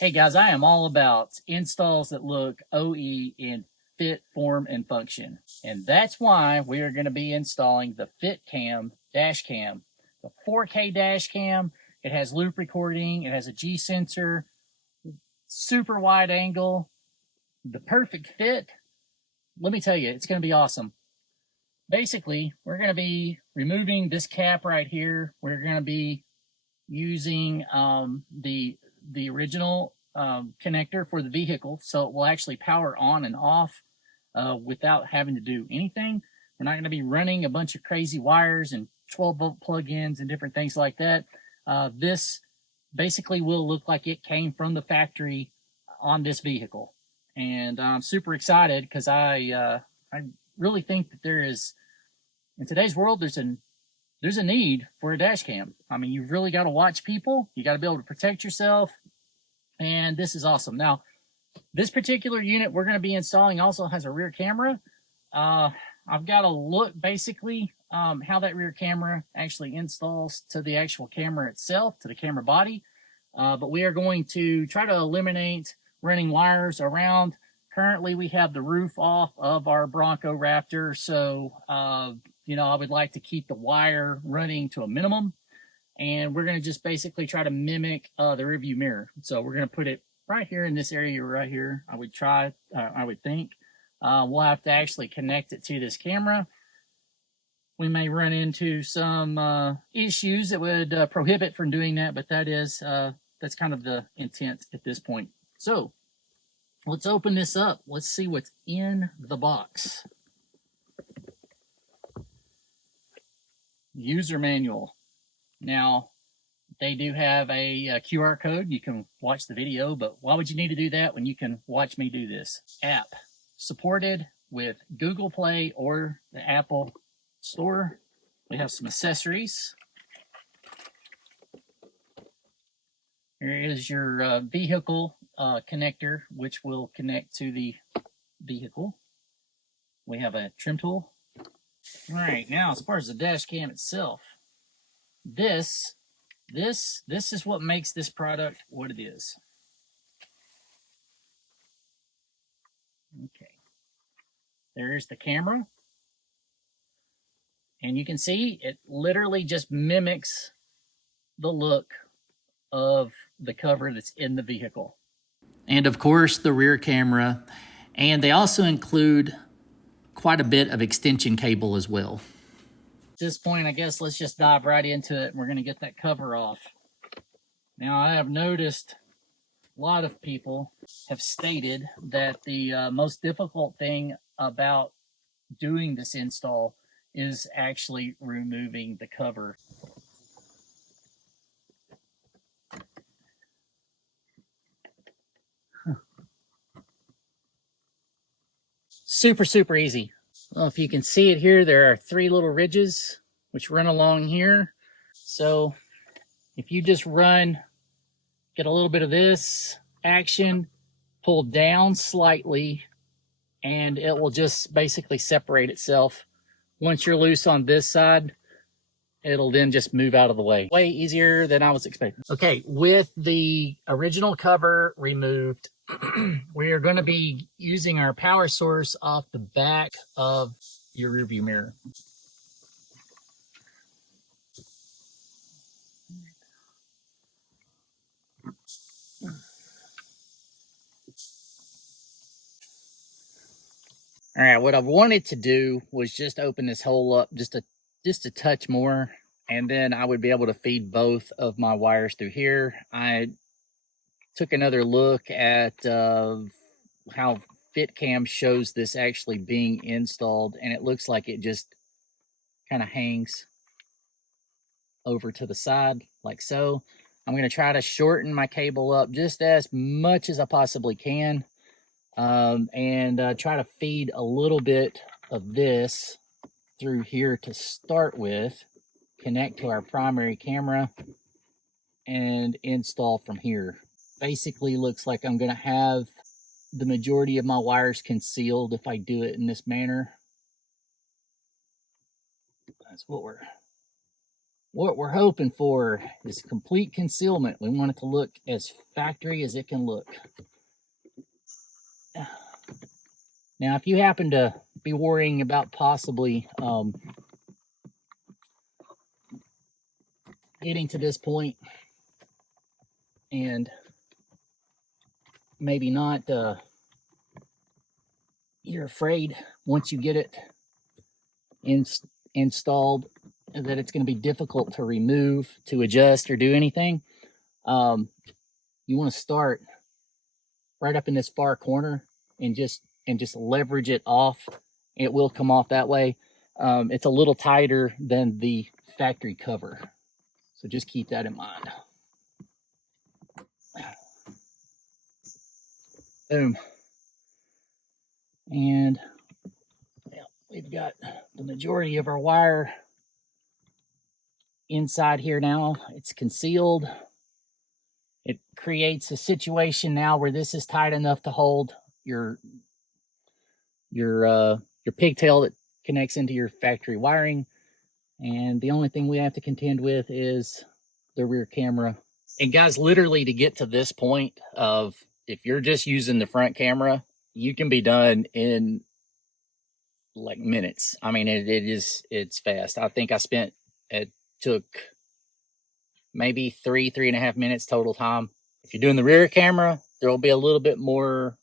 Hey guys, I am all about installs that look OE in fit, form, and function. And that's why we are going to be installing the FitCam dash cam. The 4K dash cam. It has loop recording, it has a G sensor, super wide angle, the perfect fit. Let me tell you, it's going to be awesome. Basically, we're going to be removing this cap right here. We're going to be using the original connector for the vehicle, so it will actually power on and off without having to do anything. We're not going to be running a bunch of crazy wires and 12-volt plug-ins and different things like that. This basically will look like it came from the factory on this vehicle, and I'm super excited because I really think that there is, in today's world, there's a need for a dash cam. I mean, you've really got to watch people. You got to be able to protect yourself. And this is awesome. Now, this particular unit we're going to be installing also has a rear camera. I've got to look basically how that rear camera actually installs to the actual camera itself, to the camera body. But we are going to try to eliminate running wires around. Currently, we have the roof off of our Bronco Raptor. So, I would like to keep the wire running to a minimum. And we're going to just basically try to mimic the rear view mirror. So we're going to put it right here in this area right here. I would think. We'll have to actually connect it to this camera. We may run into some issues that would prohibit from doing that, but that's kind of the intent at this point. So let's open this up. Let's see what's in the box. User manual. Now, they do have a QR code. You can watch the video, but why would you need to do that when you can watch me do this? App supported with Google Play or the Apple Store. We have some accessories. Here is your vehicle connector, which will connect to the vehicle. We have a trim tool. All right, now as far as the dash cam itself, this is what makes this product what it is. Okay, there's the camera, and you can see it literally just mimics the look of the cover that's in the vehicle. And of course the rear camera, and they also include quite a bit of extension cable as well. At this point, I guess let's just dive right into it. We're going to get that cover off. Now, I have noticed a lot of people have stated that the most difficult thing about doing this install is actually removing the cover. Super easy. Well, if you can see it here, there are 3 little ridges which run along here. So if you just get a little bit of this action, pull down slightly, and it will just basically separate itself. Once you're loose on this side, it'll then just move out of the way. Way easier than I was expecting. Okay, with the original cover removed, we are going to be using our power source off the back of your rearview mirror. All right, what I wanted to do was just open this hole up just a touch more, and then I would be able to feed both of my wires through here. I took another look at how FitCam shows this actually being installed, and it looks like it just kind of hangs over to the side like so. I'm going to try to shorten my cable up just as much as I possibly can, and try to feed a little bit of this through here to start with, connect to our primary camera, and install from here. Basically looks like I'm going to have the majority of my wires concealed if I do it in this manner. That's what we're What we're hoping for is complete concealment. We want it to look as factory as it can look. Now, if you happen to be worrying about possibly getting to this point and maybe not, you're afraid once you get it installed that it's going to be difficult to remove, to adjust, or do anything, you want to start right up in this far corner and just leverage it off. It will come off that way. It's a little tighter than the factory cover, so just keep that in mind. Boom. And we've got the majority of our wire inside here now. It's concealed. It creates a situation now where this is tight enough to hold your pigtail that connects into your factory wiring. And the only thing we have to contend with is the rear camera. And guys, literally to get to this point of, if you're just using the front camera, you can be done in like minutes. I mean, it's fast. I think it took maybe 3.5 minutes total time. If you're doing the rear camera, there will be a little bit more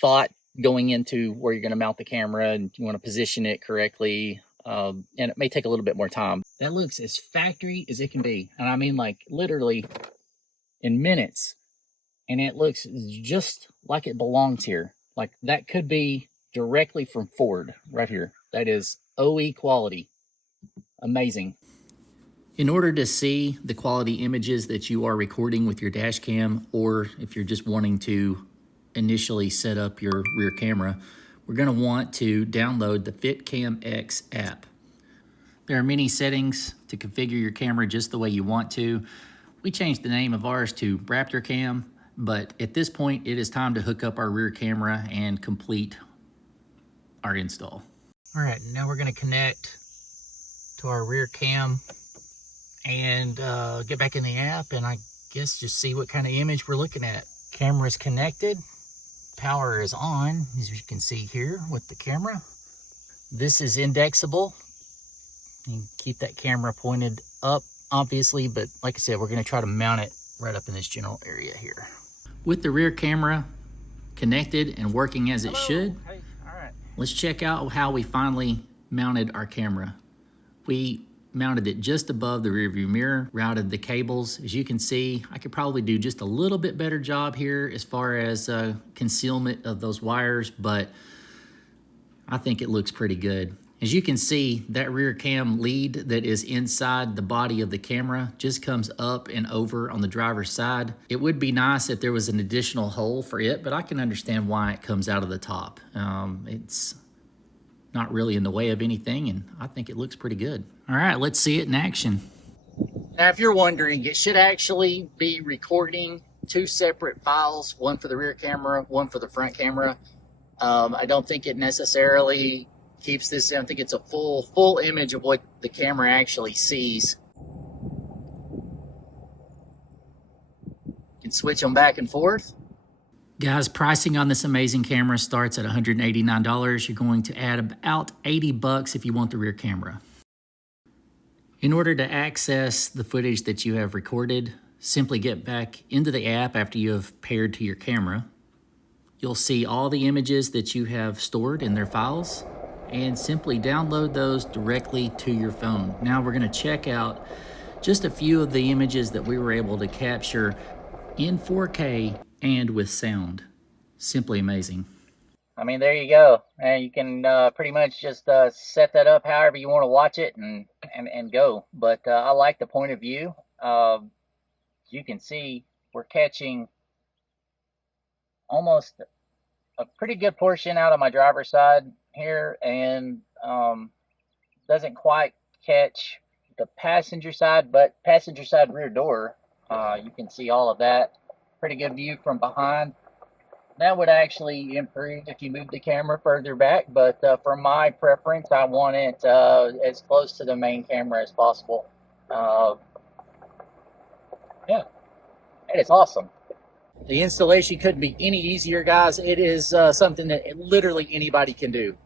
thought going into where you're going to mount the camera, and you want to position it correctly. And it may take a little bit more time. That looks as factory as it can be. And I mean, like, literally in minutes. And it looks just like it belongs here. Like, that could be directly from Ford right here. That is OE quality. Amazing. In order to see the quality images that you are recording with your dash cam, or if you're just wanting to initially set up your rear camera, we're going to want to download the FitCam X app. There are many settings to configure your camera just the way you want to. We changed the name of ours to Raptor Cam, but at this point it is time to hook up our rear camera and complete our install. All right, now we're going to connect to our rear cam and get back in the app, and I guess just see what kind of image we're looking at. Camera's connected, power is on, as you can see here with the camera. This is indexable. You can keep that camera pointed up, obviously, but like I said, we're going to try to mount it right up in this general area here. With the rear camera connected and working as it should, hey, all right, let's check out how we finally mounted our camera. We mounted it just above the rear view mirror, routed the cables. As you can see, I could probably do just a little bit better job here as far as concealment of those wires, but I think it looks pretty good. As you can see, that rear cam lead that is inside the body of the camera just comes up and over on the driver's side. It would be nice if there was an additional hole for it, but I can understand why it comes out of the top. It's not really in the way of anything, and I think it looks pretty good. All right, let's see it in action. Now, if you're wondering, it should actually be recording two separate files, one for the rear camera, one for the front camera. I don't think it necessarily keeps this in. I think it's a full image of what the camera actually sees. You can switch them back and forth. Guys, pricing on this amazing camera starts at $189. You're going to add about $80 if you want the rear camera. In order to access the footage that you have recorded, simply get back into the app after you have paired to your camera. You'll see all the images that you have stored in their files, and simply download those directly to your phone. Now we're going to check out just a few of the images that we were able to capture in 4K and with sound. Simply amazing. I mean, there you go. And you can pretty much just set that up however you want to watch it and go. But I like the point of view. As you can see, we're catching almost a pretty good portion out of my driver's side here, and doesn't quite catch the passenger side, but passenger side rear door, you can see all of that. Pretty good view from behind. That would actually improve if you move the camera further back, but for my preference, I want it as close to the main camera as possible. Uh, yeah, it is awesome. The installation couldn't be any easier, guys. It is something that literally anybody can do.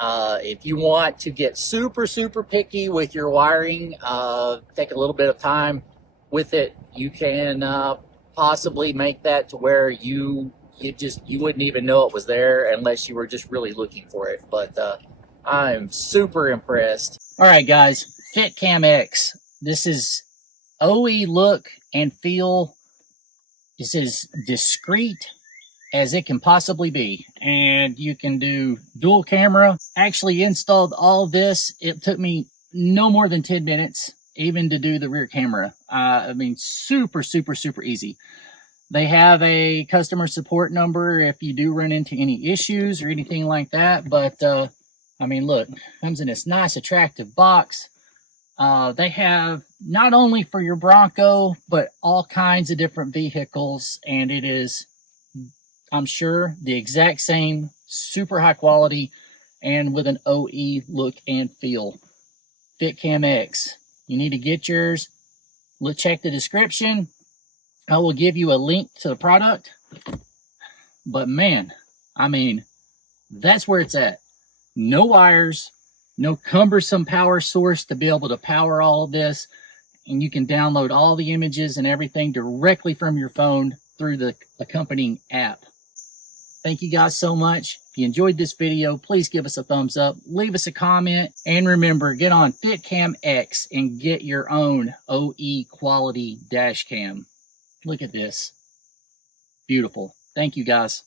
If you want to get super, super picky with your wiring, take a little bit of time with it, you can possibly make that to where you wouldn't even know it was there unless you were just really looking for it. But I'm super impressed. All right, guys, FitCam X. This is OE look and feel. This is discreet as it can possibly be, and you can do dual camera. Actually installed all this. It took me no more than 10 minutes even to do the rear camera. I mean, super, super, super easy. They have a customer support number if you do run into any issues or anything like that. But I mean, look, comes in this nice attractive box. They have not only for your Bronco, but all kinds of different vehicles, and it is, I'm sure, the exact same, super high quality, and with an OE look and feel. FitCam X. You need to get yours. Check the description. I will give you a link to the product. But man, I mean, that's where it's at. No wires, no cumbersome power source to be able to power all of this. And you can download all the images and everything directly from your phone through the accompanying app. Thank you guys so much. If you enjoyed this video, please give us a thumbs up, leave us a comment, and remember, get on FitCam X and get your own OE Quality dash cam. Look at this. Beautiful. Thank you guys.